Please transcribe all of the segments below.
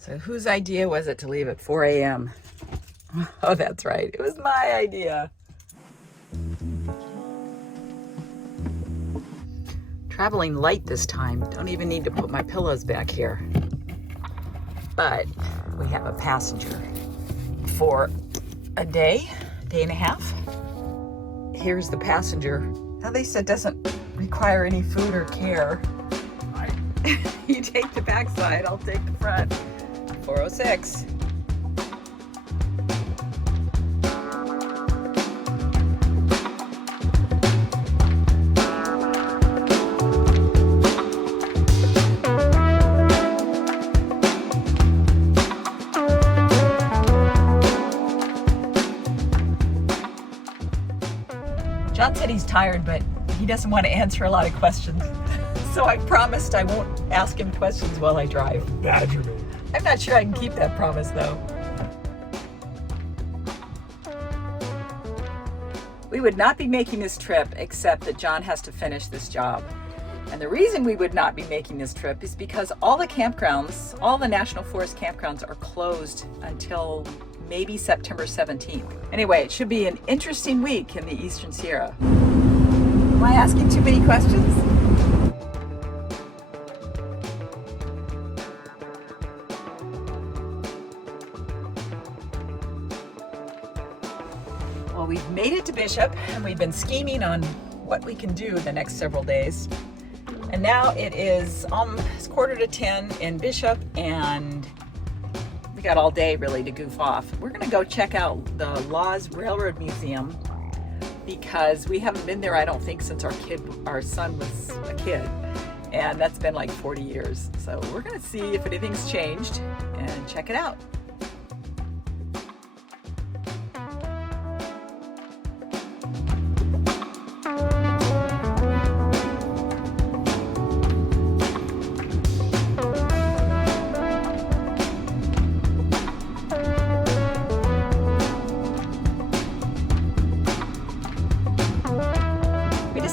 So whose idea was it to leave at 4 a.m.? Oh, that's right. It was my idea. Traveling light this time. Don't even need to put my pillows back here. But we have a passenger for a day and a half. Here's the passenger. Now they said doesn't require any food or care. You take the back side, I'll take the front. 406. John said he's tired, but he doesn't want to answer a lot of questions. So I promised I won't ask him questions while I drive. Badger me. I'm not sure I can keep that promise though. We would not be making this trip except that John has to finish this job. And the reason we would not be making this trip is because all the campgrounds, all the National Forest campgrounds are closed until maybe September 17th. Anyway, it should be an interesting week in the Eastern Sierra. Am I asking too many questions? Well, we've made it to Bishop and we've been scheming on what we can do the next several days. And now it's 9:45 in Bishop and we got all day really to goof off. We're gonna go check out the Laws Railroad Museum because we haven't been there, I don't think, since our son was a kid. And that's been like 40 years. So we're gonna see if anything's changed and check it out.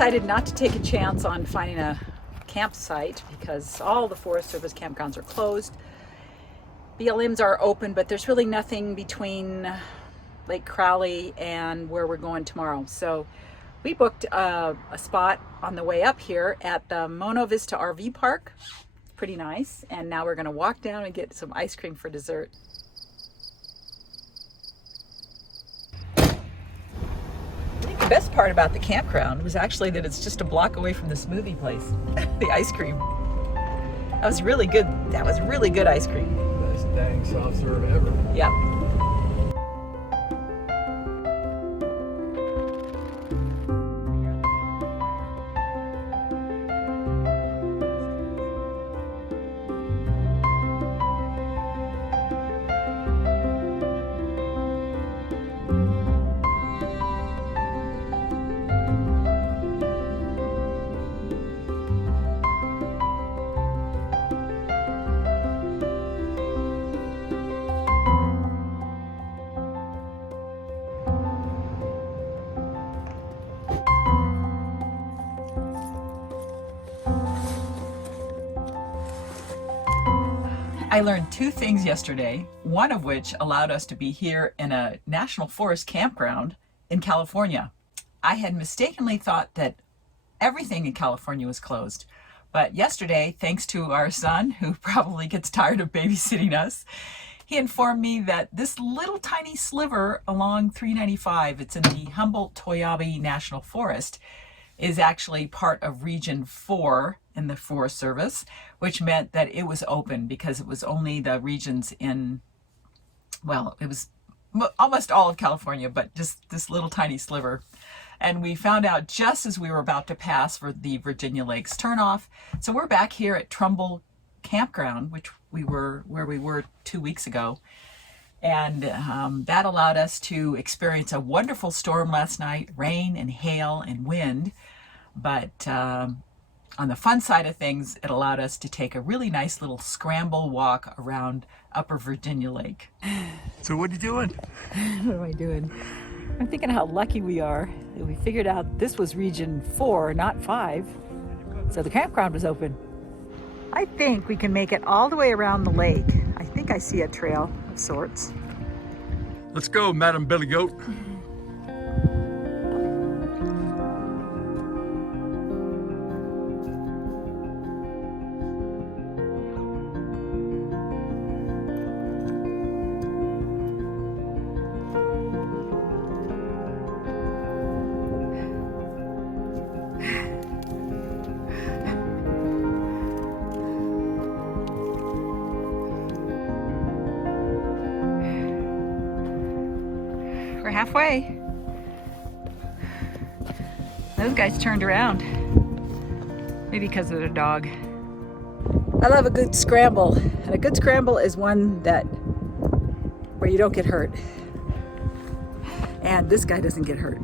Decided not to take a chance on finding a campsite because all the Forest Service campgrounds are closed. BLMs are open, but there's really nothing between Lake Crowley and where we're going tomorrow. So we booked a spot on the way up here at the Mono Vista RV Park. Pretty nice. And now we're gonna walk down and get some ice cream for dessert. The best part about the campground was actually that it's just a block away from the smoothie place, the ice cream. That was really good. That was really good ice cream. Best dang soft serve ever. Yeah. I learned two things yesterday, one of which allowed us to be here in a National Forest campground in California. I had mistakenly thought that everything in California was closed. But yesterday, thanks to our son, who probably gets tired of babysitting us, he informed me that this little tiny sliver along 395, it's in the Humboldt-Toiyabe National Forest, is actually part of Region 4 in the Forest Service, which meant that it was open because it was only the regions in, well, it was almost all of California, but just this little tiny sliver. And we found out just as we were about to pass for the Virginia Lakes turnoff. So we're back here at Trumbull Campground, where we were 2 weeks ago. And that allowed us to experience a wonderful storm last night, rain and hail and wind. But on the fun side of things, it allowed us to take a really nice little scramble walk around Upper Virginia Lake. So what are you doing? What am I doing? I'm thinking how lucky we are that we figured out this was Region 4, not 5. So the campground was open. I think we can make it all the way around the lake. I think think I see a trail of sorts. Let's go, Madam Billy Goat. We're halfway. Those guys turned around. Maybe because of their dog. I love a good scramble. And a good scramble is one where you don't get hurt. And this guy doesn't get hurt.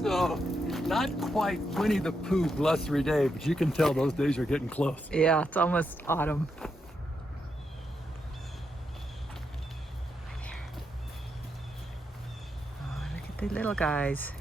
So, not quite Winnie the Pooh blustery day, but you can tell those days are getting close. Yeah, it's almost autumn. Oh, look at the little guys.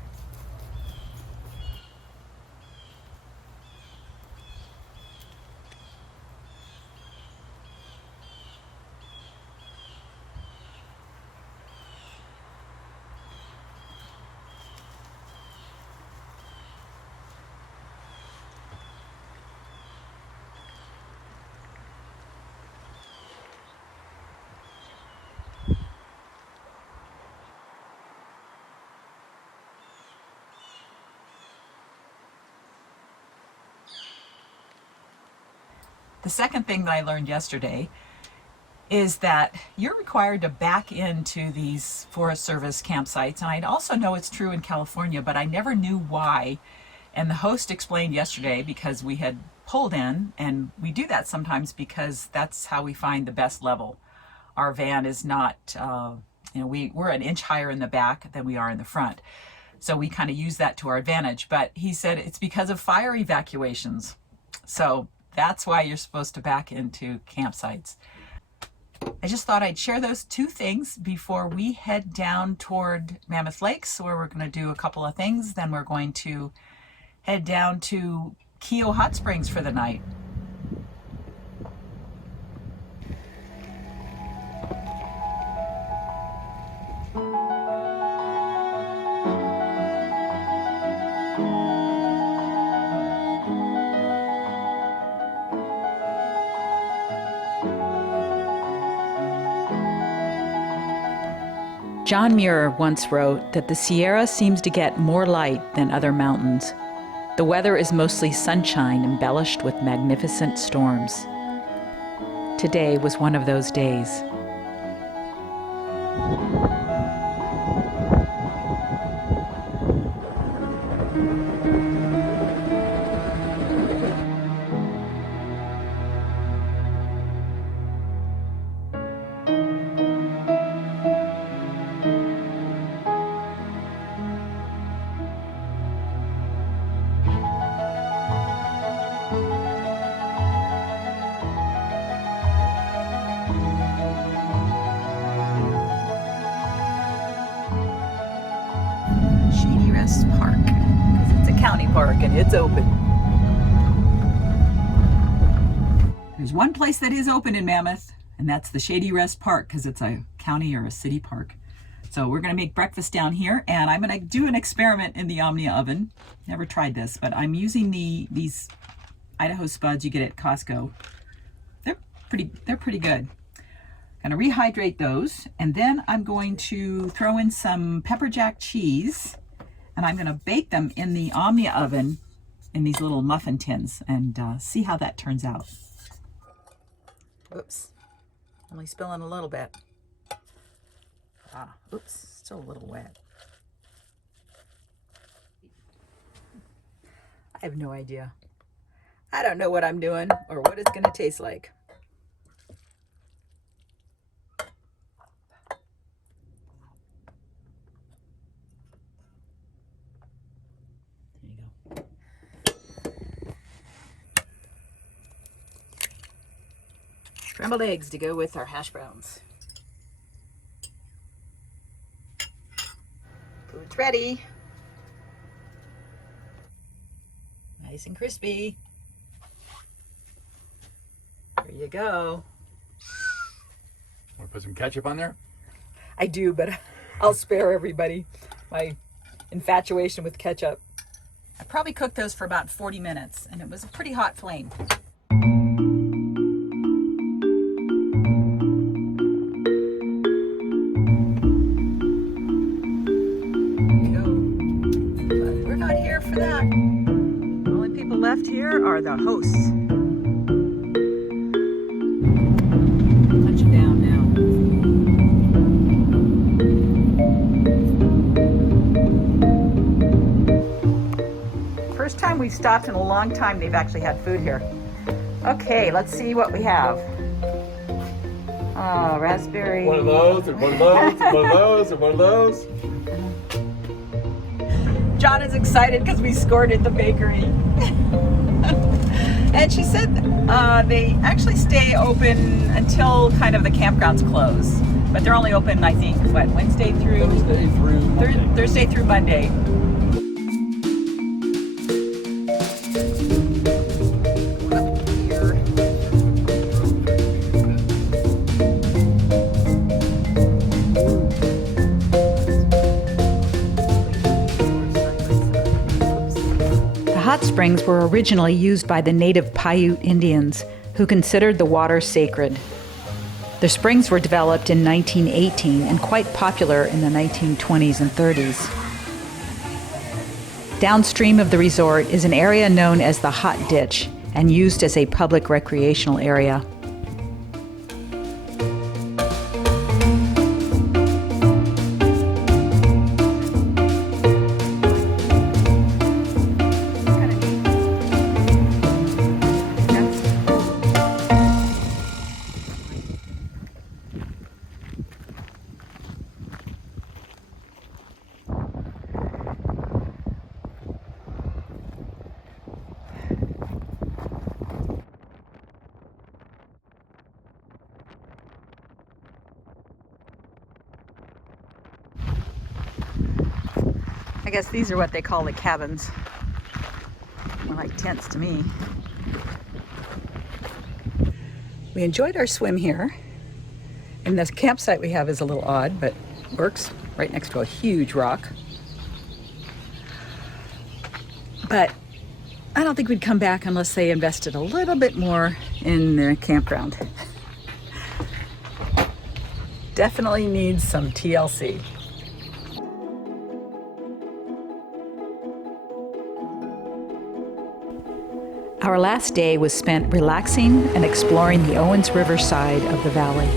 The second thing that I learned yesterday is that you're required to back into these Forest Service campsites. And I also know it's true in California, but I never knew why. And the host explained yesterday because we had pulled in, and we do that sometimes because that's how we find the best level. Our van is not, we're an inch higher in the back than we are in the front. So we kind of use that to our advantage. But he said it's because of fire evacuations. So that's why you're supposed to back into campsites. I just thought I'd share those two things before we head down toward Mammoth Lakes, where we're going to do a couple of things. Then we're going to head down to Keough Hot Springs for the night. John Muir once wrote that the Sierra seems to get more light than other mountains. The weather is mostly sunshine embellished with magnificent storms. Today was one of those days. Park, because it's a county park and it's open. There's one place that is open in Mammoth, and that's the Shady Rest Park, because it's a county or a city park. So we're going to make breakfast down here, and I'm going to do an experiment in the Omnia oven. Never tried this, but I'm using these Idaho spuds you get at Costco. They're pretty good. I'm going to rehydrate those, and then I'm going to throw in some pepper jack cheese. And I'm going to bake them in the Omnia oven in these little muffin tins and see how that turns out. Oops, only spilling a little bit. Oops, still a little wet. I have no idea. I don't know what I'm doing or what it's going to taste like. There you go. Scrambled eggs to go with our hash browns. Food's ready. Nice and crispy. There you go. Want to put some ketchup on there? I do, but I'll spare everybody my infatuation with ketchup. I probably cooked those for about 40 minutes, and it was a pretty hot flame. But we're not here for that. The only people left here are the hosts. Touch it down now. First time we've stopped in a long time they've actually had food here. Okay, let's see what we have. Oh, raspberry. One of those, and one of those, and one of those, and one of those. John is excited because we scored at the bakery. And she said they actually stay open until kind of the campgrounds close. But they're only open, I think, what, Wednesday through? Thursday through Monday. Hot springs were originally used by the native Paiute Indians, who considered the water sacred. The springs were developed in 1918 and quite popular in the 1920s and 30s. Downstream of the resort is an area known as the Hot Ditch and used as a public recreational area. I guess these are what they call the cabins. More like tents to me. We enjoyed our swim here. And this campsite we have is a little odd, but works right next to a huge rock. But I don't think we'd come back unless they invested a little bit more in the campground. Definitely needs some TLC. Our last day was spent relaxing and exploring the Owens River side of the valley.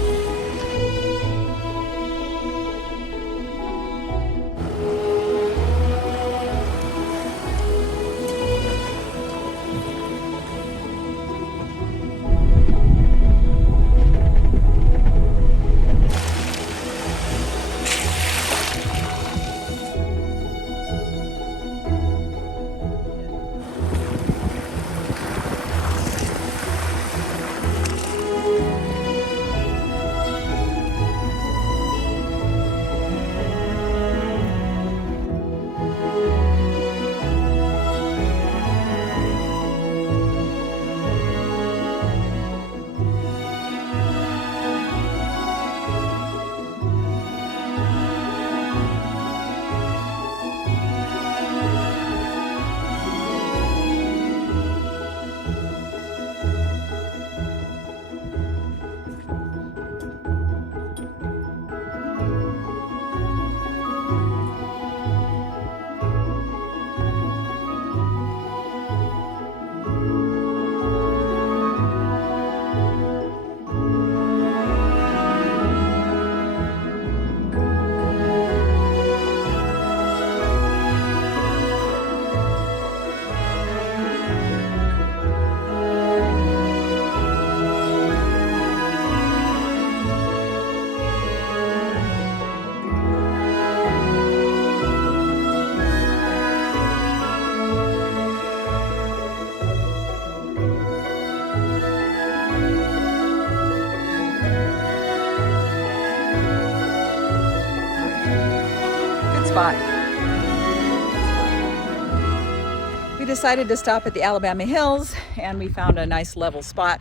spot. We decided to stop at the Alabama Hills, and we found a nice level spot,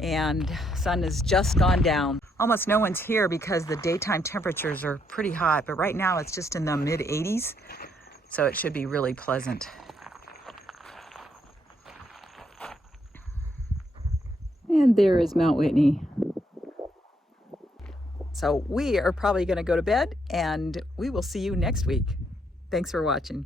and sun has just gone down. Almost no one's here because the daytime temperatures are pretty hot, but right now it's just in the mid 80s, so it should be really pleasant. And there is Mount Whitney. So we are probably going to go to bed, and we will see you next week. Thanks for watching.